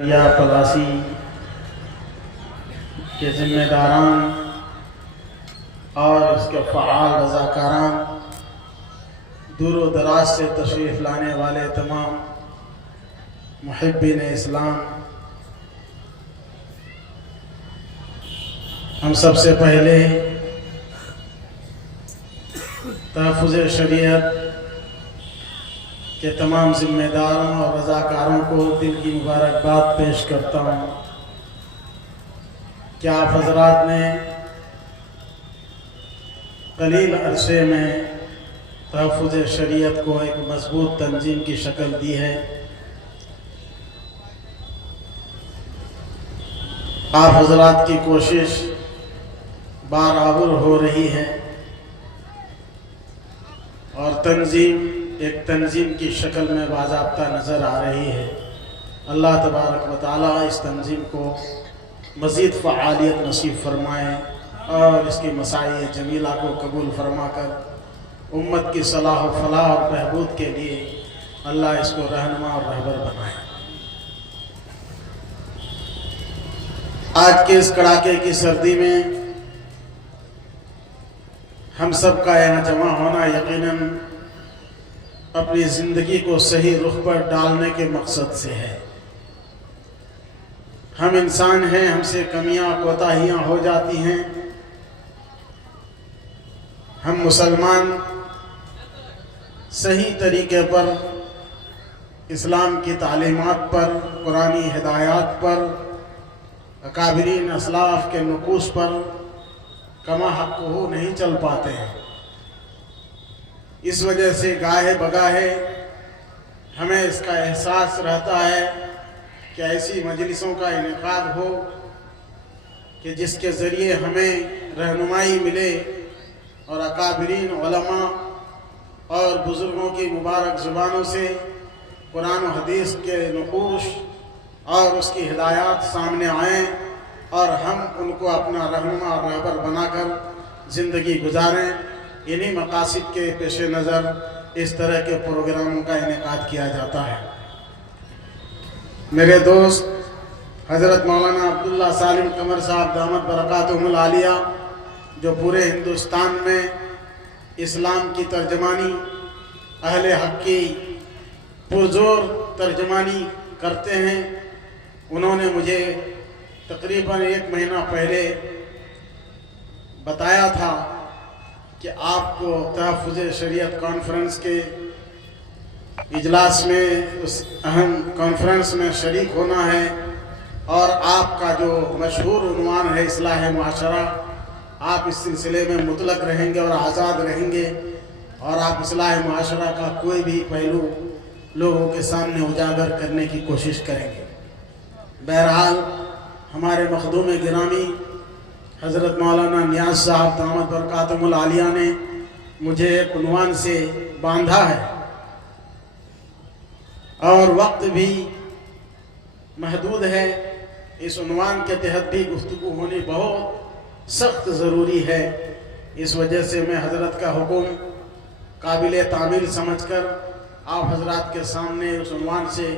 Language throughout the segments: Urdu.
یا پلاسی کے ذمہ داران اور اس کے فعال رضاکاران، دور و دراز سے تشریف لانے والے تمام محبین اسلام، ہم سب سے پہلے تحفظ شریعت کے تمام ذمہ داروں اور رضاکاروں کو دل کی مبارکباد پیش کرتا ہوں کہ آپ حضرات نے قلیل عرصے میں تحفظ شریعت کو ایک مضبوط تنظیم کی شکل دی ہے۔ آپ حضرات کی کوشش برابر ہو رہی ہے اور تنظیم ایک تنظیم کی شکل میں باضابطہ نظر آ رہی ہے۔ اللہ تبارک و تعالیٰ اس تنظیم کو مزید فعالیت نصیب فرمائے اور اس کی مساعی جمیلہ کو قبول فرما کر امت کی صلاح و فلاح اور بہبود کے لیے اللہ اس کو رہنما اور رہبر بنائے۔ آج کے اس کڑاکے کی سردی میں ہم سب کا یہاں جمع ہونا یقیناً اپنی زندگی کو صحیح رخ پر ڈالنے کے مقصد سے ہے۔ ہم انسان ہیں، ہم سے کمیاں کوتاہیاں ہو جاتی ہیں۔ ہم مسلمان صحیح طریقے پر، اسلام کی تعلیمات پر، قرآنی ہدایات پر، اکابرین اسلاف کے نقوش پر کما حق ہو نہیں چل پاتے ہیں۔ اس وجہ سے گاہے بگاہے ہمیں اس کا احساس رہتا ہے کہ ایسی مجلسوں کا انعقاد ہو کہ جس کے ذریعے ہمیں رہنمائی ملے اور اکابرین علماء اور بزرگوں کی مبارک زبانوں سے قرآن و حدیث کے نقوش اور اس کی ہدایات سامنے آئیں اور ہم ان کو اپنا رہنما اور رہبر بنا کر زندگی گزاریں۔ انہی مقاصد کے پیش نظر اس طرح کے پروگراموں کا انعقاد کیا جاتا ہے۔ میرے دوست حضرت مولانا عبداللہ سالم قمر صاحب دامت برکاتہم العالیہ، جو پورے ہندوستان میں اسلام کی ترجمانی، اہل حق کی پرزور ترجمانی کرتے ہیں، انہوں نے مجھے تقریباً 1 مہینہ پہلے بتایا تھا کہ آپ کو تحفظ شریعت کانفرنس کے اجلاس میں، اس اہم کانفرنس میں شریک ہونا ہے اور آپ کا جو مشہور عنوان ہے اصلاح معاشرہ، آپ اس سلسلے میں مطلق رہیں گے اور آزاد رہیں گے اور آپ اصلاح معاشرہ کا کوئی بھی پہلو لوگوں کے سامنے اجاگر کرنے کی کوشش کریں گے۔ بہرحال ہمارے مخدوم گرامی حضرت مولانا نیاز صاحب دامت برکاتہم العالیہ نے مجھے ایک عنوان سے باندھا ہے اور وقت بھی محدود ہے۔ اس عنوان کے تحت بھی گفتگو ہونی بہت سخت ضروری ہے۔ اس وجہ سے میں حضرت کا حکم قابل تعمیل سمجھ کر آپ حضرات کے سامنے اس عنوان سے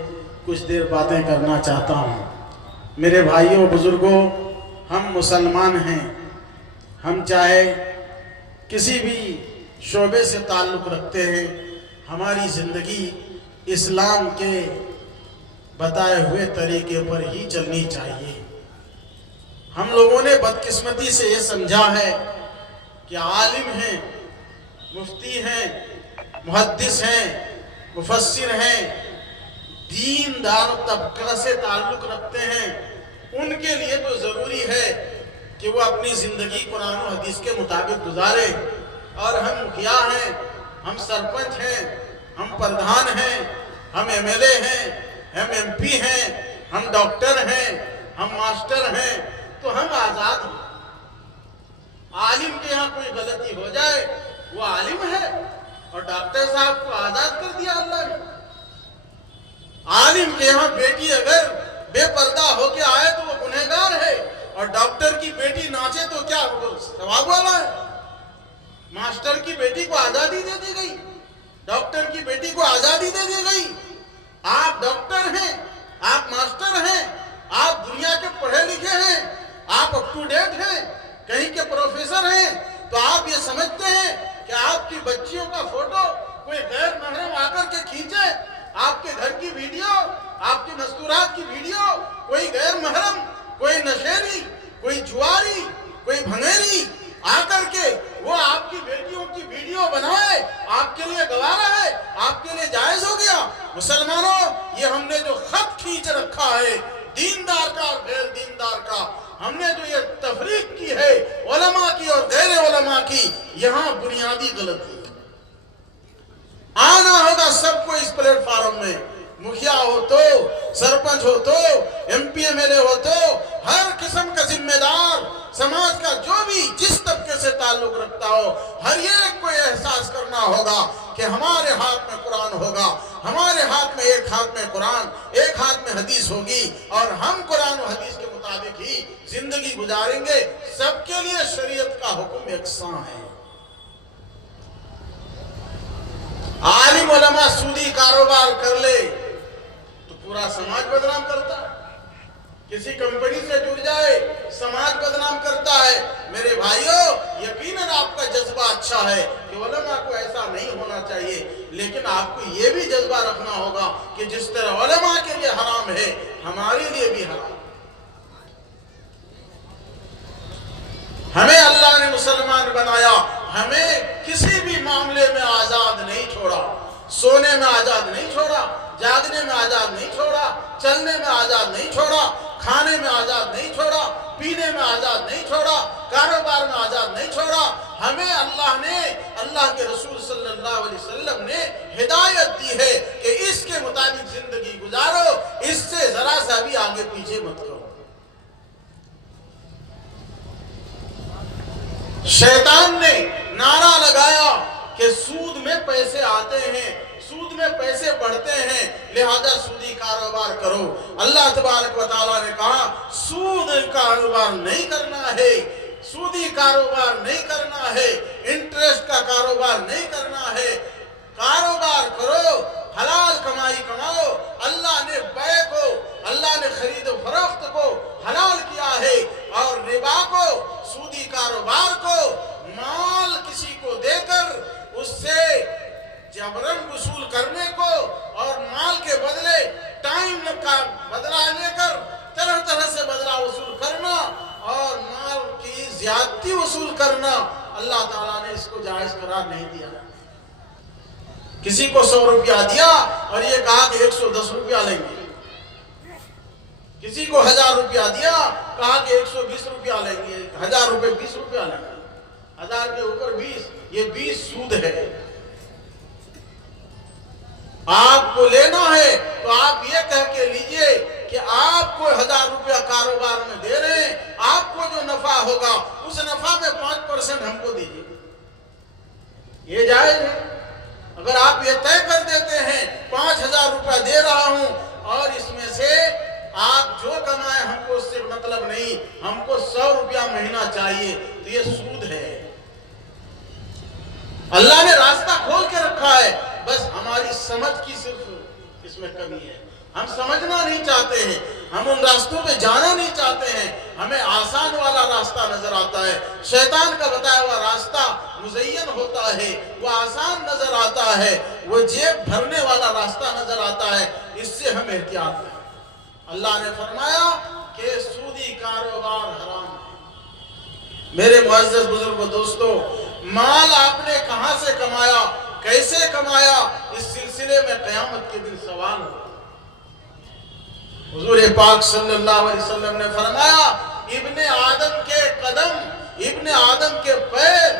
کچھ دیر باتیں کرنا چاہتا ہوں۔ میرے بھائیوں بزرگوں، ہم مسلمان ہیں، ہم چاہے کسی بھی شعبے سے تعلق رکھتے ہیں، ہماری زندگی اسلام کے بتائے ہوئے طریقے پر ہی چلنی چاہیے۔ ہم لوگوں نے بدقسمتی سے یہ سمجھا ہے کہ عالم ہیں، مفتی ہیں، محدث ہیں، مفسر ہیں، دیندار طبقہ سے تعلق رکھتے ہیں، ان کے لیے تو ضروری ہے کہ وہ اپنی زندگی قرآن و حدیث کے مطابق گزارے، اور ہم مکھیا ہیں، ہم سرپنچ ہیں، ہم پردھان ہیں، ہم ایم ایل اے ہیں، ہم ایم پی ہیں، ہم ڈاکٹر ہیں، ہم ماسٹر ہیں، تو ہم آزاد ہیں۔ عالم کے یہاں کوئی غلطی ہو جائے وہ عالم ہے، اور ڈاکٹر صاحب کو آزاد کر دیا اللہ نے۔ عالم کے یہاں بیٹی اگر بے پردہ ہو کے آئے تو وہ گنہگار ہے، اور ڈاکٹر کی بیٹی ناچے تو کیا وہ ثواب والا ہے۔ ماسٹر کی بیٹی کو آزادی دے دی گئی، ڈاکٹر کی بیٹی کو آزادی دے دی گئی۔ آپ ڈاکٹر ہیں، آپ ماسٹر ہیں، مسلمانوں یہ ہم نے جو خط کھینچ رکھا ہے دیندار کا اور غیر دیندار کا، ہم نے جو یہ تفریق کی ہے علماء کی اور غیر علماء کی، یہاں بنیادی غلطی ہے۔ آنا ہوگا سب کو اس پلیٹ فارم میں، مکھیا ہو تو، سرپنچ ہو تو، M P M L A ہو تو، ہر قسم کا ذمہ دار سماج کا جو بھی جس طبقے سے تعلق رکھتا ہو، ہر ایک کو یہ احساس کرنا ہوگا کہ ہمارے ہاتھ میں قرآن ہوگا، ہمارے ہاتھ میں ایک ہاتھ میں قرآن، ایک ہاتھ میں حدیث ہوگی، اور ہم قرآن و حدیث کے مطابق ہی زندگی گزاریں گے۔ سب کے لیے شریعت کا حکم یکساں ہے۔ عالم علماء سودی کاروبار کر لے تو پورا سماج بدنام کرتا ہے، کسی کمپنی سے جڑ جائے سماج بدنام کرتا ہے۔ میرے بھائیوں یقیناً آپ کا جذبہ اچھا ہے کہ علماء کو ایسا نہیں ہونا چاہیے، لیکن آپ کو یہ بھی جذبہ رکھنا ہوگا کہ جس طرح علماء کے لیے حرام ہے ہمارے لیے بھی حرام۔ ہمیں اللہ نے مسلمان بنایا، ہمیں کسی بھی معاملے میں آزاد نہیں چھوڑا، سونے میں آزاد نہیں چھوڑا، جاگنے میں آزاد نہیں چھوڑا، چلنے میں آزاد نہیں چھوڑا، کھانے میں آزاد نہیں چھوڑا، پینے میں آزاد نہیں چھوڑا، کاروبار میں آزاد نہیں چھوڑا۔ ہمیں اللہ نے، اللہ کے رسول صلی اللہ علیہ وسلم نے ہدایت دی ہے کہ اس کے مطابق زندگی گزارو، اس سے ذرا سا بھی آگے پیچھے مت کرو۔ شیطان نے نعرہ لگایا کہ سود میں پیسے آتے ہیں، سود میں پیسے بڑھتے ہیں، لہذا سودی کاروبار کرو۔ اللہ تبارک و تعالیٰ نے کہا سود کاروبار نہیں کرنا ہے، سودی کاروبار نہیں کرنا ہے، انٹرسٹ کا کاروبار نہیں کرنا ہے، کاروبار کرو، حلال کمائی کماؤ۔ اللہ نے بیع کو، اللہ نے خرید و فروخت کو حلال کیا ہے، اور ربا کو، سودی کاروبار کو، مال کسی کو دے کر اس سے جبراً وصول کرنے کو، اور مال کے بدلے ٹائم کا بدلہ لے کر طرح طرح سے بدلہ وصول کرنا اور مال کی زیادتی وصول کرنا، اللہ تعالیٰ نے اس کو جائز قرار نہیں دیا۔ کسی کو 100 روپیہ دیا اور یہ کہا کہ 110 روپیہ لیں گے، کسی کو 1000 روپیہ دیا کہا کہ 120 روپیہ لیں گے، 1000 روپے 20 روپیہ لیں گے، 1000 کے اوپر 20، یہ 20 سود ہے۔ آپ کو لینا ہے تو آپ یہ کہہ کے لیجئے کہ آپ کو 1000 روپیہ کاروبار میں دے رہے ہیں، آپ کو جو نفع ہوگا اس نفع میں 5% ہم کو دیجئے، یہ جائز ہے۔ اگر آپ یہ طے کر دیتے ہیں 5000 روپیہ دے رہا ہوں اور اس میں سے آپ جو کمائے ہم کو اس سے مطلب نہیں، ہم کو 100 روپیہ مہینہ چاہیے، تو یہ سود ہے۔ اللہ نے راستہ کھول کے رکھا ہے، بس ہماری سمجھ کی صرف اس میں کمی ہے۔ ہم سمجھنا نہیں چاہتے ہیں، ہم ان راستوں پہ جانا نہیں چاہتے ہیں، ہمیں آسان والا راستہ نظر آتا ہے، شیطان کا بتایا ہوا راستہ مزین ہوتا ہے، وہ آسان نظر آتا ہے، وہ جیب بھرنے والا راستہ نظر آتا ہے، اس سے ہم احتیاط کریں۔ اللہ نے فرمایا کہ سودی کاروبار حرام ہے۔ میرے معزز بزرگ و دوستو، مال آپ نے کہاں سے کمایا، کیسے کمایا، اس سلسلے میں قیامت کے دن سوال ہوگا۔ حضور پاک صلی اللہ علیہ وسلم نے فرمایا ابن آدم کے قدم، ابن آدم کے پیر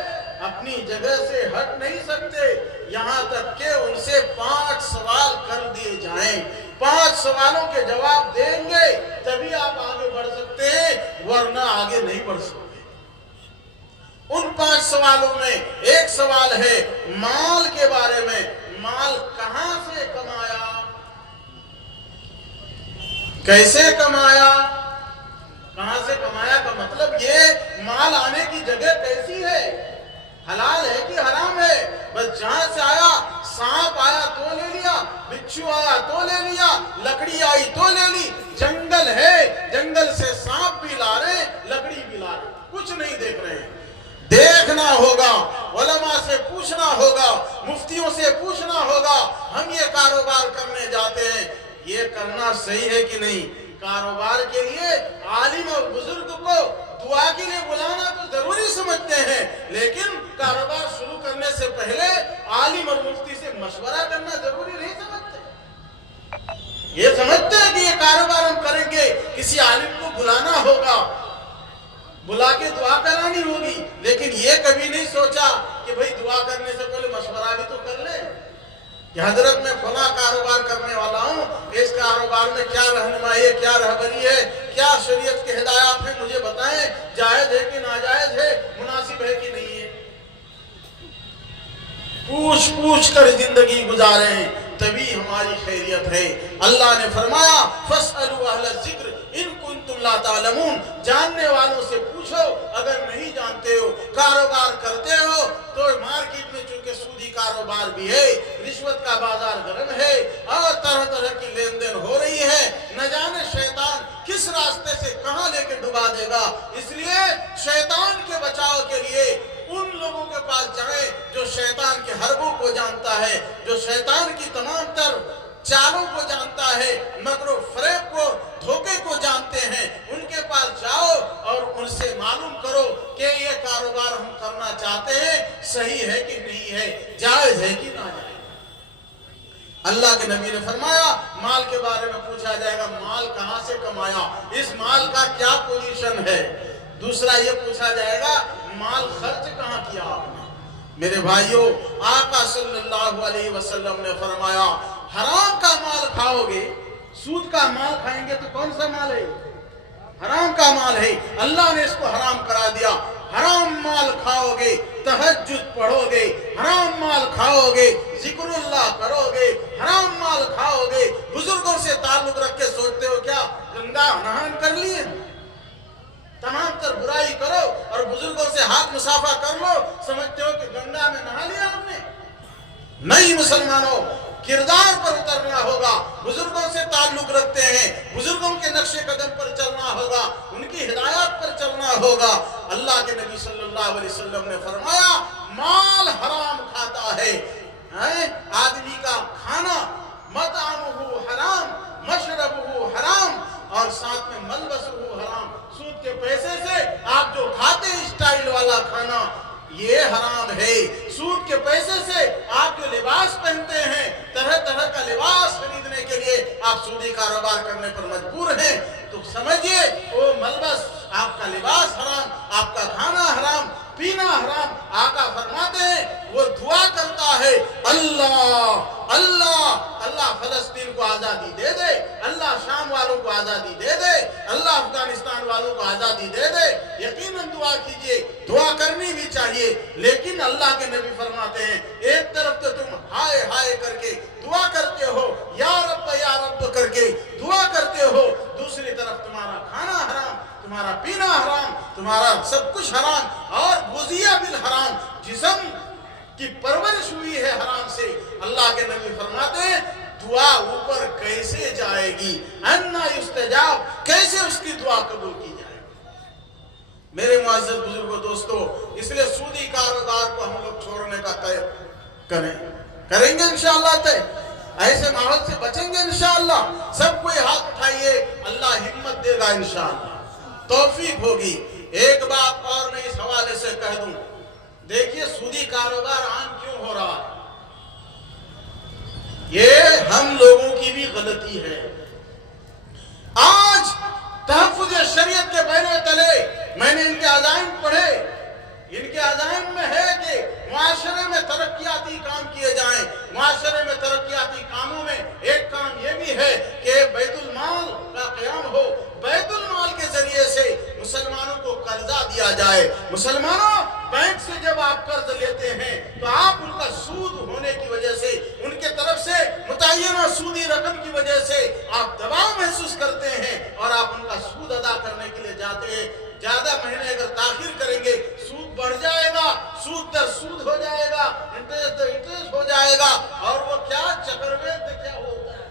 اپنی جگہ سے ہٹ نہیں سکتے یہاں تک کہ ان سے 5 سوال کر دیے جائیں۔ 5 سوالوں کے جواب دیں گے تبھی آپ آگے بڑھ سکتے ہیں، ورنہ آگے نہیں بڑھ سکتے۔ ان 5 سوالوں میں ایک سوال ہے مال کے بارے میں، مال کہاں سے کمایا، کیسے کمایا۔ کہاں سے کمایا کا مطلب یہ مال آنے کی جگہ کیسی ہے، حلال ہے کہ حرام ہے۔ بس جہاں سے آیا، سانپ آیا تو لے لیا، بچھو آیا تو لے لیا، لکڑی آئی تو لے لی، جنگل ہے جنگل سے سانپ بھی لا رہے، لکڑی بھی لا رہے، کچھ نہیں دیکھ رہے ہیں۔ دیکھنا ہوگا، علماء سے پوچھنا ہوگا، مفتیوں سے پوچھنا ہوگا، ہم یہ کاروبار کرنے جاتے ہیں، یہ کرنا صحیح ہے کہ نہیں۔ کاروبار کے لیے عالم اور بزرگ کو دعا کے لیے بلانا تو ضروری سمجھتے ہیں، لیکن کاروبار شروع کرنے سے پہلے عالم اور مفتی سے مشورہ کرنا ضروری نہیں سمجھتے۔ یہ سمجھتے ہیں کہ یہ کاروبار ہم کریں گے، کسی عالم کو بلانا ہوگا، بلا کے دعا کرانی ہوگی، لیکن یہ کبھی نہیں سوچا کہ بھئی دعا کرنے سے پہلے مشورہ بھی تو کر لیں کہ حضرت میں فلاں کاروبار کرنے والا ہوں، اس کاروبار میں کیا رہنمائی ہے، کیا رہبری ہے، کیا شریعت کے ہدایات ہیں، مجھے بتائیں، جائز ہے کہ ناجائز ہے، مناسب ہے کہ نہیں ہے۔ پوچھ کر زندگی گزارے ہیں، تبھی ہماری خیریت ہے۔ اللہ نے فرمایا فَاسْأَلُوا أَهْلَ الذِّكْرِ إِن كُنتُمْ لَا تَعْلَمُونَ، جاننے والوں سے پوچھو اگر نہیں جانتے ہو۔ کاروبار کرتے ہو تو مارکیٹ میں چونکہ سودی کاروبار بھی ہے، رشوت کا بازار گرم ہے اور طرح طرح کی لین دین ہو رہی ہے، نہ جانے شیطان کس راستے سے کہاں لے کے ڈبا دے گا۔ اس لیے شیطان کے بچاؤ کے لیے ان لوگوں کے پاس جائیں جو شیطان کے حربوں کو جانتا ہے، جو شیطان کی تمام تر چالوں کو جانتا ہے، مکر و فریب کو، دھوکے کو جانتے ہیں، ان کے پاس جاؤ اور ان سے معلوم کرو کہ یہ کاروبار ہم کرنا چاہتے ہیں، صحیح ہے کہ نہیں ہے، جائز ہے کہ ناجائز۔ اللہ کے نبی نے فرمایا مال کے بارے میں پوچھا جائے گا، مال کہاں سے کمایا، اس مال کا کیا پوزیشن ہے۔ دوسرا یہ پوچھا جائے گا مال خرچ کہاں کیا آپ نے۔ میرے بھائیوں، آقا صلی اللہ علیہ وسلم نے فرمایا حرام کا مال کھاؤ گے، سود کا مال کھائیں گے تو کون سا مال ہے؟ حرام کا مال ہے، اللہ نے اس کو حرام کرا دیا۔ حرام مال کھاؤ گے، تہجد پڑھو گے، حرام مال کھاؤ گے، ذکر اللہ کرو گے، حرام مال کھاؤ گے، بزرگوں سے تعلق رکھ کے سوچتے ہو کیا گنگا نہان کر لیے، تمام تر برائی کرو اور بزرگوں سے ہاتھ مصافحہ کر لو، سمجھتے ہو کہ گنگا میں نہا لیا آپ نے؟ نہیں مسلمانوں، کردار پر اترنا ہوگا، بزرگوں سے تعلق رکھتے ہیں، بزرگوں کے نقش قدم پر چلنا ہوگا، ان کی ہدایات پر چلنا ہوگا۔ اللہ کے نبی صلی اللہ علیہ وسلم نے فرمایا مال حرام کھاتا ہے، آدمی کا کھانا مطعمہ حرام، مشربہ حرام، اور ساتھ میں ملبسہ حرام، سود کے پیسے سے آپ جو کھاتے ہیں اسٹائل والا کھانا یہ حرام ہے، سود کے پیسے سے آپ جو لباس پہنتے ہیں، طرح طرح کا لباس خریدنے کے لیے آپ سودی کاروبار کرنے پر مجبور ہیں، تو سمجھئے وہ ملبس، آپ کا لباس حرام، آپ کا کھانا حرام، پینا حرام۔ آقا فرماتے ہیں وہ دعا کرتا ہے اللہ اللہ اللہ فلسطین کو آزادی دے دے، اللہ شام والوں کو آزادی دے دے، اللہ افغانستان والوں کو آزادی دے دے۔ یقیناً دعا کیجئے، دعا کرنی بھی چاہیے، لیکن اللہ کے نبی فرماتے ہیں ایک طرف تو تم ہائے ہائے کر کے دعا کرتے ہو، یا رب کر کے دعا کرتے ہو، دوسری طرف تمہارا کھانا حرام، تمہارا پینا حرام، تمہارا سب کچھ حرام، اور غذیہ بالحرام، جسم کی پرورش ہوئی ہے حرام سے۔ اللہ کے نبی فرماتے ہیں دعا اوپر کیسے جائے گی، انا یستجاب، کیسے اس کی دعا قبول کی جائے گی۔ میرے معزز بزرگوں دوستو، اس لیے سودی کاروبار کو ہم لوگ چھوڑنے کا طے کریں گے انشاءاللہ طے، ایسے ماحول سے بچیں گے انشاءاللہ۔ سب کوئی ہاتھ اٹھائیے، اللہ ہمت دے گا انشاءاللہ، توفیق ہوگی۔ ایک بات اور میں اس حوالے سے کہہ دوں، دیکھیے سودی کاروبار عام کیوں ہو رہا ہے، یہ ہم لوگوں کی بھی غلطی ہے۔ آج تحفظ شریعت کے بیرے تلے میں نے ان کے عزائم پڑھے، ان کے عزائم میں ہے کہ معاشرے میں ترقیاتی کام کیے جائیں۔ معاشرے میں ترقیاتی کاموں میں ایک کام یہ بھی ہے کہ بیت المال کا قیام ہو، بیت المال کے ذریعے سے مسلمانوں کو قرضہ دیا جائے۔ مسلمانوں، بینک سے جب آپ قرض لیتے ہیں تو آپ ان کا سود ہونے کی وجہ سے، ان کے طرف سے متعینہ سودی رقم کی وجہ سے آپ دباؤ محسوس کرتے ہیں اور آپ ان کا سود ادا کرنے کے لیے جاتے ہیں۔ زیادہ مہینے اگر تاخیر کریں گے سود بڑھ جائے گا، سود در سود ہو جائے گا، انٹرسٹ در انٹرسٹ ہو جائے گا، اور وہ کیا چکروردھ کیا ہوتا ہے،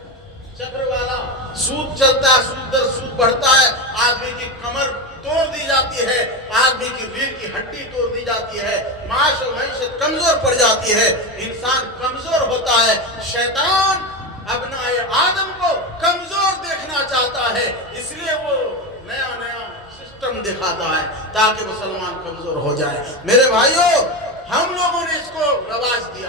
چکر والا سود چلتا ہے، سود در سود بڑھتا ہے، آدمی کی کمر توڑ دی جاتی ہے، آدمی کی ریڑھ کی ہڈی توڑ دی جاتی ہے، معاش و معیشت کمزور پڑ جاتی ہے، انسان کمزور ہوتا ہے۔ شیطان ابنائے آدم کو کمزور دیکھنا چاہتا ہے، اس لیے وہ نیا سسٹم دکھاتا ہے تاکہ مسلمان کمزور ہو جائے۔ میرے بھائیوں، ہم لوگوں نے اس کو رواج دیا،